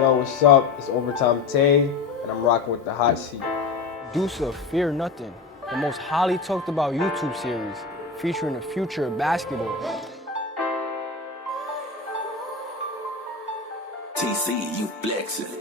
Yo, what's up? It's OvertimeTae, and I'm rocking with the hot seat. Deuce of Fear Nothin, the most highly talked about YouTube series featuring the future of basketball. TC, you flexin'.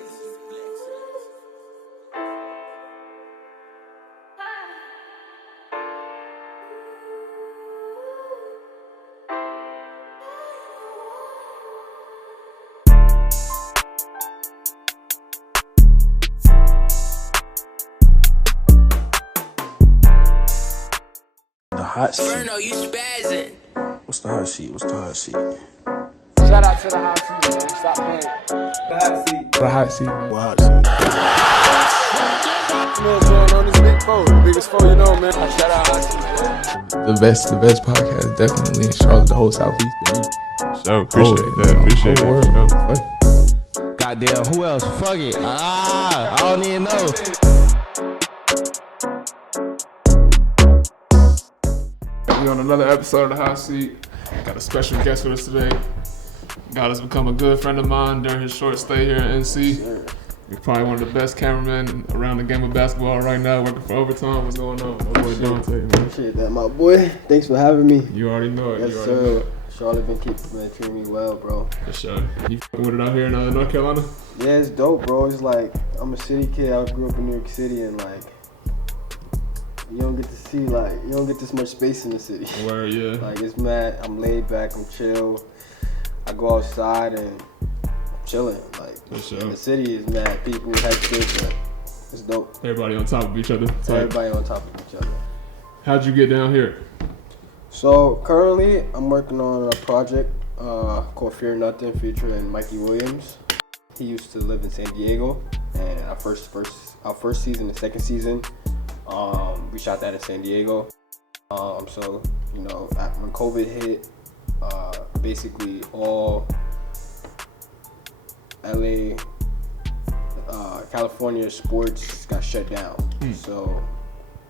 The hot seat. Ferno, you spazzing. What's the hot seat? Shout out to the hot seat, man. Stop playing. The hot seat. What hot seat? You know what's going on? This big foe. The biggest foe you know, man. Shout out hot seat, man. The best podcast definitely in Charlotte, the whole Southeast. So appreciate that. World. Goddamn, who else? Fuck it. I don't even know. We on another episode of the Hot Seat. Got a special guest with us today. God has become a good friend of mine during his short stay here in NC. He's probably one of the best cameramen around the game of basketball right now, working for Overtime. What's going on? My boy Donte, man. Appreciate that, my boy. Thanks for having me. You already know it. Yes, you already know sir. Charlotte been treating me well, bro. it. For sure. You fucking with it out here in North Carolina? Yeah, it's dope, bro. It's like, I'm a city kid. I grew up in New York City, and like, you don't get to see, like, you don't get this much space in the city. Where, yeah. Like, it's mad. I'm laid back. I'm chill. I go outside and I'm chilling. Like, For sure. the city is mad. People, hectic, but it's dope. Everybody on top of each other. Tight. Everybody on top of each other. How'd you get down here? So currently, I'm working on a project called Fear Nothin, featuring Mikey Williams. He used to live in San Diego, and our first season, the second season, we shot that in San Diego. So you know, when COVID hit, basically all LA, California sports got shut down. So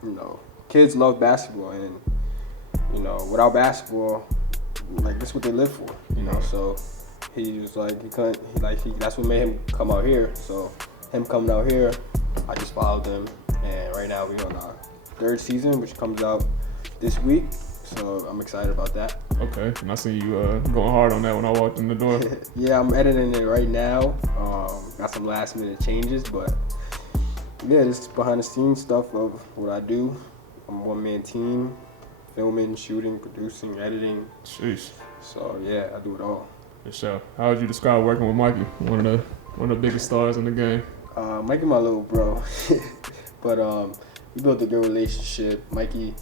you know, kids love basketball, and you know, without basketball, like, that's what they live for, you know. So he was like, that's what made him come out here. So him coming out here, I just followed him, and right now we're on our third season, which comes out this week. So I'm excited about that. Okay, and I see you going hard on that when I walked in the door. Yeah, I'm editing it right now. Got some last minute changes, but yeah, this is behind the scenes stuff of what I do. I'm a one-man team. Filming, shooting, producing, editing. Sheesh. So yeah, I do it all. For sure. How would you describe working with Mikey? One of the biggest stars in the game. Mikey, my little bro, but we built a good relationship. Mikey,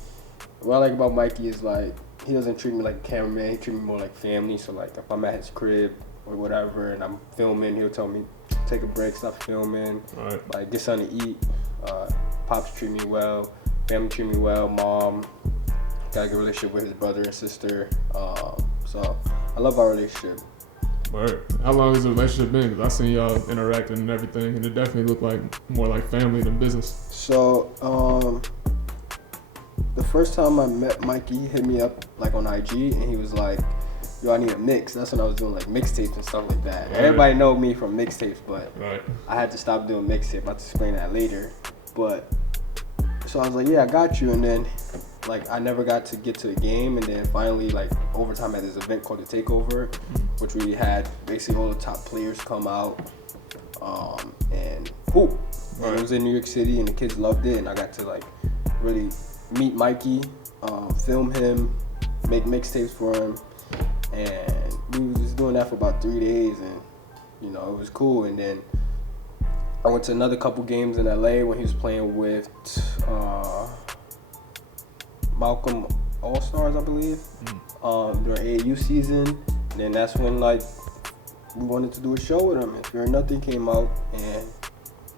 what I like about Mikey is, like, he doesn't treat me like a cameraman. He treats me more like family. So like, if I'm at his crib or whatever and I'm filming, he'll tell me, take a break, stop filming. Right. Like, get something to eat. Pops treat me well. Family treat me well. Mom. Got a good relationship with his brother and sister. So I love our relationship. Word. How long has the relationship been? Because I seen y'all interacting and everything, and it definitely looked like more like family than business. So the first time I met Mikey, he hit me up like on IG, and he was like, yo, I need a mix. That's when I was doing like mixtapes and stuff like that. Right. Everybody know me from mixtapes, but Right. I had to stop doing mixtape. I'll explain that later. But so I was like, yeah, I got you. And then like, I never got to get to a game, and then finally, like, Overtime had this event called the Takeover, which we had basically all the top players come out and hoop. Right. And it was in New York City, and the kids loved it, and I got to like really meet Mikey, film him, make mixtapes for him, and we was just doing that for about 3 days, and you know, it was cool. And then I went to another couple games in LA when he was playing with Malcolm All-Stars, I believe, during AAU season. And then that's when, like, we wanted to do a show with him, and Fear Nothin came out, and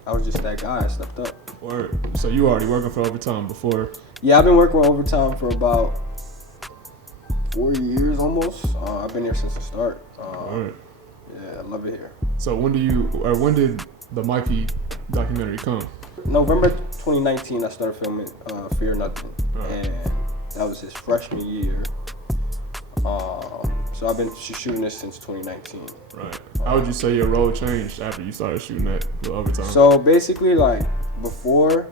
I was just that guy. I stepped up. Word. So you already working for Overtime before? Yeah, I've been working with Overtime for about 4 years almost. I've been here since the start. Word. Yeah, I love it here. So when did the Mikey documentary come? November 2019, I started filming Fear Nothin, Right. and that was his freshman year. So I've been shooting this since 2019. Right. How would you say your role changed after you started shooting that with Overtime? So basically, like before,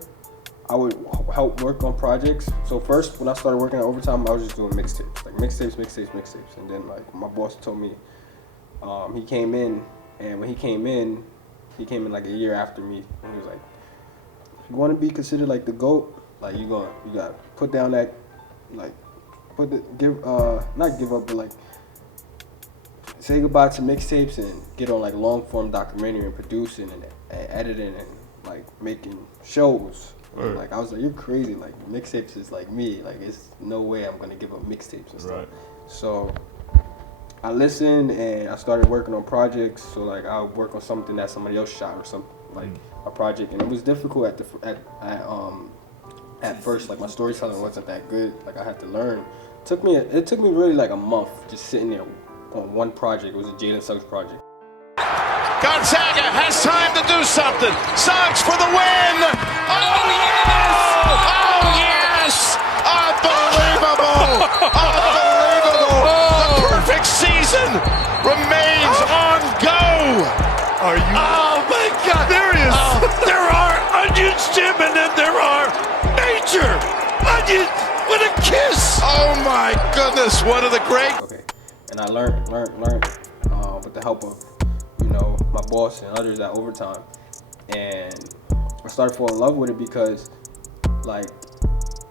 I would help work on projects. So first, when I started working at Overtime, I was just doing mixtapes, like mixtapes. And then like my boss told me, he came in, and when he came in like a year after me, and he was like, "You want to be considered like the GOAT? Like you got to put down that, like, not give up, but like say goodbye to mixtapes and get on like long form documentary and producing and editing and like making shows." Right. Like I was like, "You're crazy! Like mixtapes is like me. Like it's no way I'm gonna give up mixtapes and stuff." Right. So I listened and I started working on projects. So like I would work on something that somebody else shot or something like a project, and it was difficult at first. Like my storytelling wasn't that good. Like I had to learn. It took me really like a month just sitting there on one project. It was a Jalen Suggs project. Gonzaga has time to do something. Suggs for the win. Oh, yes! Oh, yes! Unbelievable! Unbelievable! The perfect season remains on go. Are you? Oh, my God. There he is. There are onions, Jim, and then there are major onions. What a kiss. Oh, my goodness. One of the great. Okay. And I learned with the help of, my boss and others at Overtime. And I started falling in love with it because, like,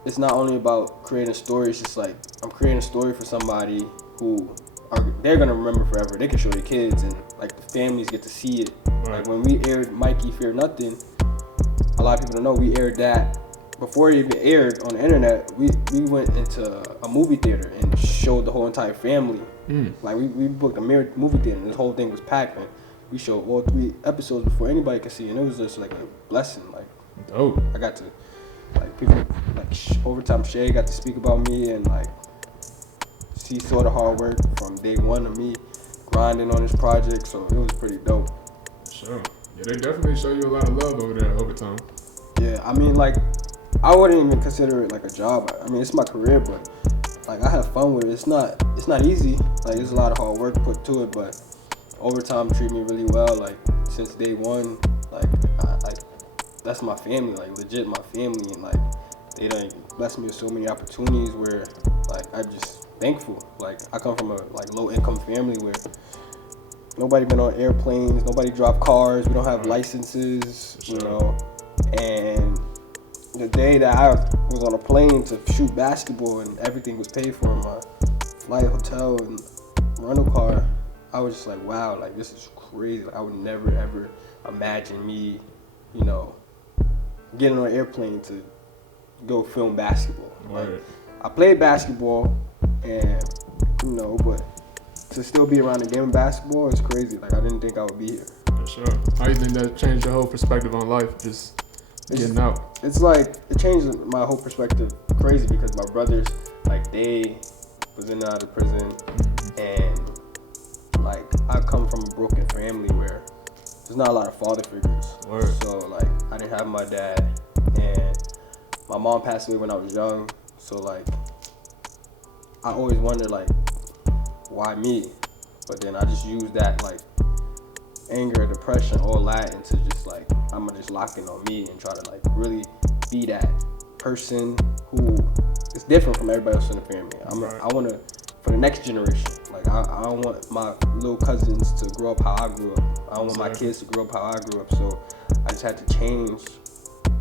it's not only about creating a story, it's just like, I'm creating a story for somebody who they're gonna remember forever. They can show their kids and, like, the families get to see it. Right. Like, when we aired Mikey Fear Nothin, a lot of people don't know, we aired that. Before it even aired on the internet, we went into a movie theater and showed the whole entire family. Like, we booked a movie theater and this whole thing was packed, and we showed all 3 episodes before anybody could see, and it was just like a blessing. Like, dope. I got to, like, people like Overtime Shay got to speak about me and like saw the hard work from day one of me grinding on this project, so it was pretty dope. Sure. Yeah, they definitely show you a lot of love over there at Overtime. Yeah, I mean, like, I wouldn't even consider it like a job. I mean, it's my career, but like I have fun with it. It's not easy. Like, there's a lot of hard work put to it, but Overtime treat me really well. Like, since day one, like that's my family. Like, legit my family, and like they done blessed me with so many opportunities where like I'm just thankful. Like, I come from a like low income family where nobody been on airplanes, nobody drive cars, we don't have licenses, Sure. And the day that I was on a plane to shoot basketball and everything was paid for, my flight, hotel, and rental car, I was just like, wow, like this is crazy. Like, I would never ever imagine me, getting on an airplane to go film basketball. Right. Like, I played basketball, and but to still be around the game of basketball is crazy. Like, I didn't think I would be here. For sure. How do you think that changed your whole perspective on life? Just getting out. It's like, it changed my whole perspective crazy because my brothers, like, they was in and out of prison, and like, I come from a broken family where there's not a lot of father figures. Word. So like, I didn't have my dad, and my mom passed away when I was young. So like, I always wondered like, why me? But then I just used that like anger, depression, all that into just like, I'm gonna just lock in on me and try to like really be that person who is different from everybody else in the family. I want to, for the next generation, like I don't want my little cousins to grow up how I grew up. I don't want my kids to grow up how I grew up. So I just had to change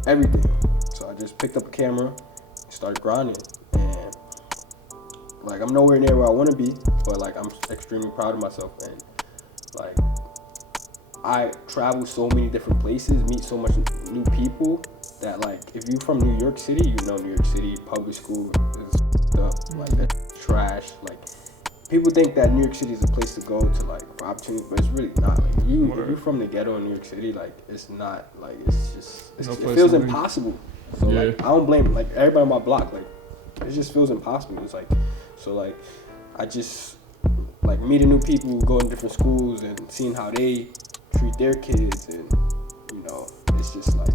everything. So I just picked up a camera and started grinding. And like, I'm nowhere near where I want to be, but like, I'm extremely proud of myself. And like, I travel so many different places, meet so much new people that like, if you're from New York City, New York City public school is like it's trash. Like, people think that New York City is a place to go to like for opportunities, but it's really not. Like, if you're from the ghetto in New York City, like it's not, like it's just it feels impossible. So like, I don't blame like everybody on my block. Like, it just feels impossible. It's like, so like, I just like meeting new people, going to different schools and seeing how they treat their kids, and it's just like,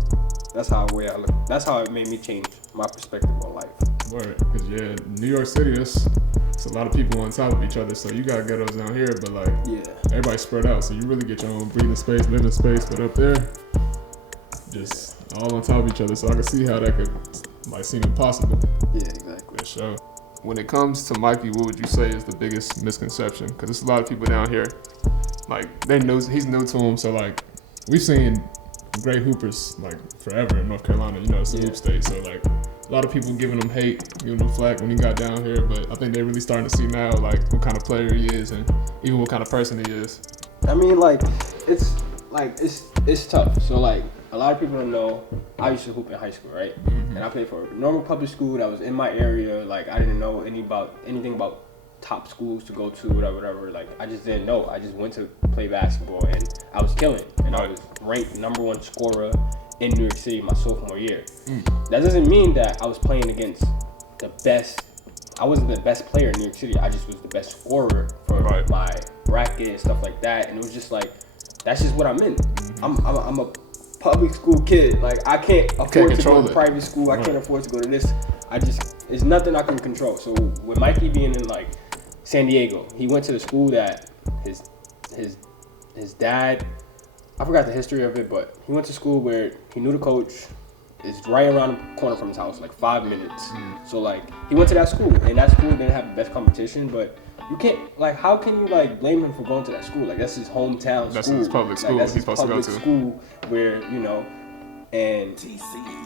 that's how it made me change my perspective on life. Word. Cause yeah, New York City, that's it's a lot of people on top of each other, so you got ghettos down here, but like everybody spread out, so you really get your own breathing space, living space. But up there, just all on top of each other. So I can see how that could like seem impossible. Yeah, exactly. For sure. When it comes to Mikey, what would you say is the biggest misconception? Because there's a lot of people down here, like he's new to him, so like we've seen great hoopers like forever in North Carolina. You know, it's a hoop state, so like a lot of people giving him hate, giving him flack when he got down here. But I think they're really starting to see now like what kind of player he is and even what kind of person he is. I mean, like it's tough. So like a lot of people don't know. I used to hoop in high school, right? And I played for a normal public school that was in my area. Like I didn't know anything about top schools to go to, whatever. Like I just didn't know. I just went to play basketball and I was killing. And I was ranked #1 scorer in New York City my sophomore year. That doesn't mean that I was playing against the best. I wasn't the best player in New York City. I just was the best scorer for my bracket and stuff like that. And it was just like, that's just what I'm in. I'm a public school kid. Like I can't afford to go to private school. I can't afford to go to this. It's nothing I can control. So with Mikey being in like San Diego, he went to the school that his dad, I forgot the history of it, but he went to school where he knew the coach. It's right around the corner from his house, like 5 minutes. So like he went to that school, and that school didn't have the best competition, but you can't, like, how can you like blame him for going to that school? Like that's his hometown school. That's his public school. That's he's his supposed to go public to school where, you know, and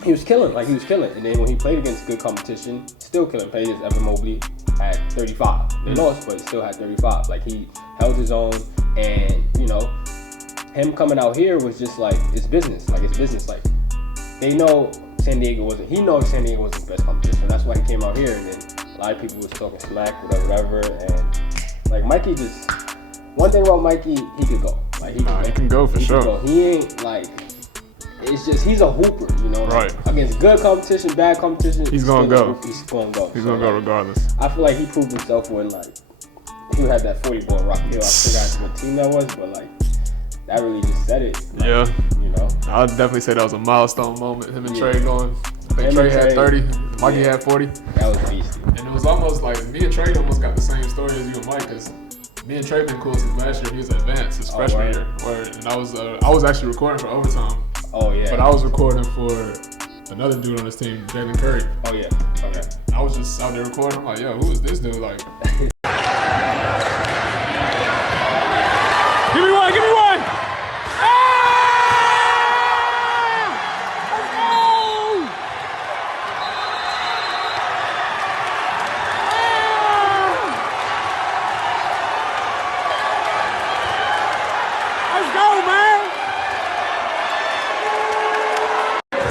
he was killing. And then when he played against good competition, still killing. Played against Evan Mobley, had 35. They lost, but he still had 35. Like he held his own, and you know, him coming out here was just like it's business. Like it's business. Like they know San Diego wasn't the best competition. That's why he came out here, and then a lot of people was talking smack, whatever. And like Mikey, just one thing about Mikey, he could go. Like he can go for sure. He ain't like. It's just he's a hooper, you know. Right. Like, against good competition, bad competition, he's gonna go. He's gonna go. He's gonna go regardless. I feel like he proved himself when like he had that 40 ball Rock Hill. I forgot what team that was, but like that really just said it. Like, yeah. You know. I would definitely say that was a milestone moment. Him and Trey going. I think Trey had 30. Mikey had 40. That was beastie. And it was almost like me and Trey almost got the same story as you and Mike, because me and Trey been cool since last year. He was advanced his freshman year. And I was actually recording for Overtime. Oh yeah. But I was recording for another dude on this team, Jalen Curry. Oh yeah. Okay. I was just out there recording. I'm like, yo, who is this dude? Like, give me one.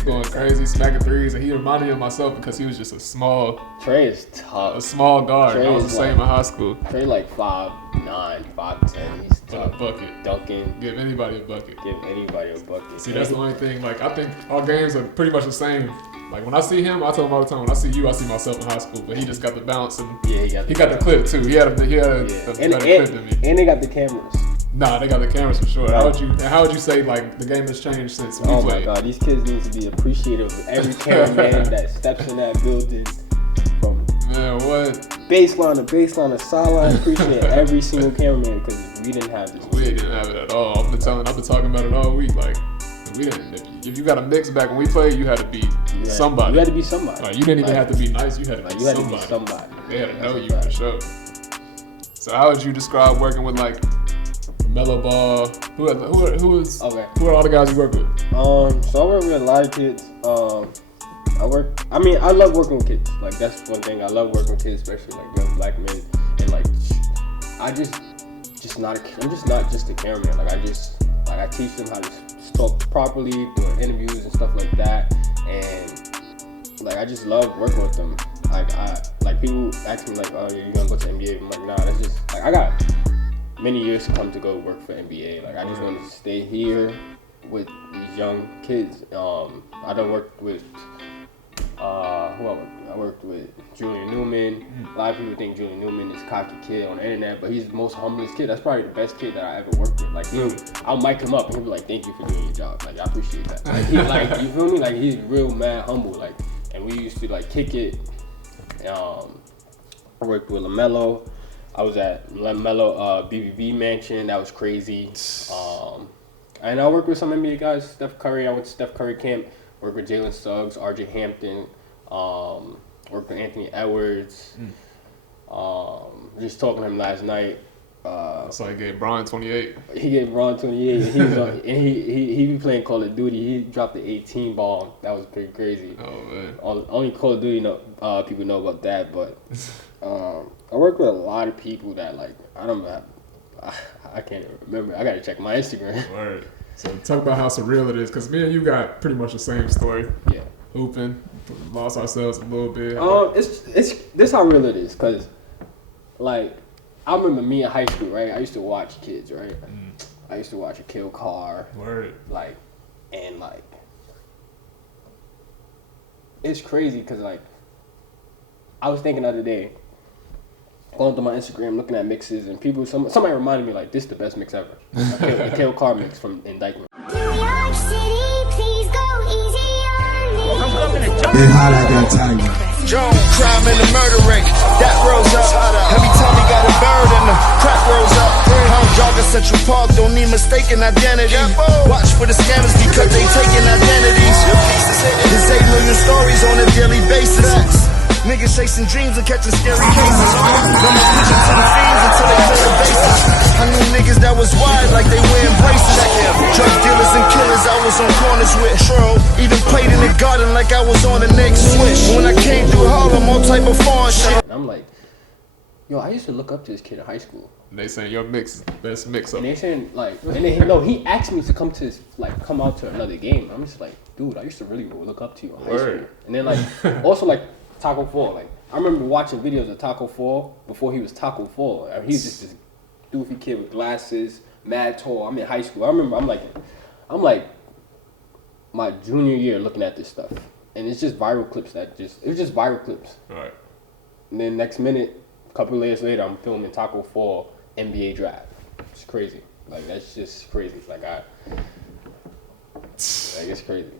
Going crazy, smacking threes, and he reminded me of myself because he was just a small. Trey is tough. A small guard. Trey I was the same in high school. Trey like 5'9", 5'10". He's tough. A bucket. Dunking. Give anybody a bucket. See, that's the only thing. Like I think our games are pretty much the same. Like when I see him, I tell him all the time. When I see you, I see myself in high school. But he just got the bounce and he got the clip too. He had a better clip than me. And they got the cameras. Nah, they got the cameras for sure. Right. How would you say like the game has changed since we played? Oh my God, these kids need to be appreciative of every cameraman that steps in that building. From baseline to sideline, appreciate every single cameraman because we didn't have this. We didn't have it at all. I've been talking about it all week. Like we didn't. If you got a mix back when we played, you had to be somebody. You had to be somebody. Like you didn't even have to be nice. You had to be somebody. They had to know you for sure. So how would you describe working with like Lamelo Ball? Who are all the guys you work with? So I work with a lot of kids. I love working with kids. Like that's one thing. I love working with kids, especially like young black men. And like I'm just not just a cameraman. Like I teach them how to talk properly, doing interviews and stuff like that. And like I just love working with them. Like people ask me like, oh, you gonna go to NBA? I'm like, nah, that's just like I got many years to come to go work for NBA. Like I just want to stay here with these young kids. I done worked with I worked with Julian Newman. A lot of people think Julian Newman is a cocky kid on the internet, but he's the most humblest kid. That's probably the best kid that I ever worked with. Like I'll mic him up and he'll be like, "Thank you for doing your job." Like I appreciate that. Like he like you feel me? Like he's real mad humble. Like and we used to like kick it. I worked with Lamelo. I was at Lamelo BBB Mansion. That was crazy. And I worked with some NBA guys. Steph Curry. I went to Steph Curry camp. Worked with Jalen Suggs, RJ Hampton. Worked with Anthony Edwards. Just talking to him last night. So he gave Brian 28. He gave Ron 28. He was and he be playing Call of Duty. He dropped the 18 bomb. That was pretty crazy. Oh man. Only Call of Duty people know about that. But I work with a lot of people that like I can't even remember. I gotta check my Instagram. Word. So talk about how surreal it is, because me and you got pretty much the same story. Yeah. Hooping, lost ourselves a little bit. It's this how real it is, cause like I remember me in high school, right? I used to watch kids, right? I used to watch a Kill Car. Word. Like, it's crazy, cause like I was thinking the other day, going through my Instagram, looking at mixes, and somebody reminded me like this is the best mix ever. The Kill Car mix from Indictment. New York City, please go easy on me. They hot like that tiger. Jones, crime and the murder rate, that rose up. Every time he got a bird and the crack rose up. How jogging Central Park, don't need mistaken identity. Watch for the scammers because they taking identities. There's 8 million stories on a daily basis. Niggas chasing dreams and catching scary cases. Run my picture to the fiends until they clear the bases. I knew niggas that was wide like they wearing braces. Drug dealers and killers I was on corners with. Even played in the garden like I was on the next switch. When I came through Harlem, all type of foreign shit. And I'm like, yo, I used to look up to this kid in high school. And they saying your mix is the best mix up. And they saying like, he asked me to come out to another game. I'm just like, dude, I used to really look up to you in high school. And then like, also like Taco Fall. Like I remember watching videos of Taco Fall before he was Taco Fall. I mean, he was just this doofy kid with glasses, mad tall. I'm in high school. I remember I'm like my junior year looking at this stuff, and it's just viral clips it was just viral clips. Right. And then next minute, a couple of years later, I'm filming Taco Fall NBA draft. It's crazy. Like that's just crazy. Like it's crazy.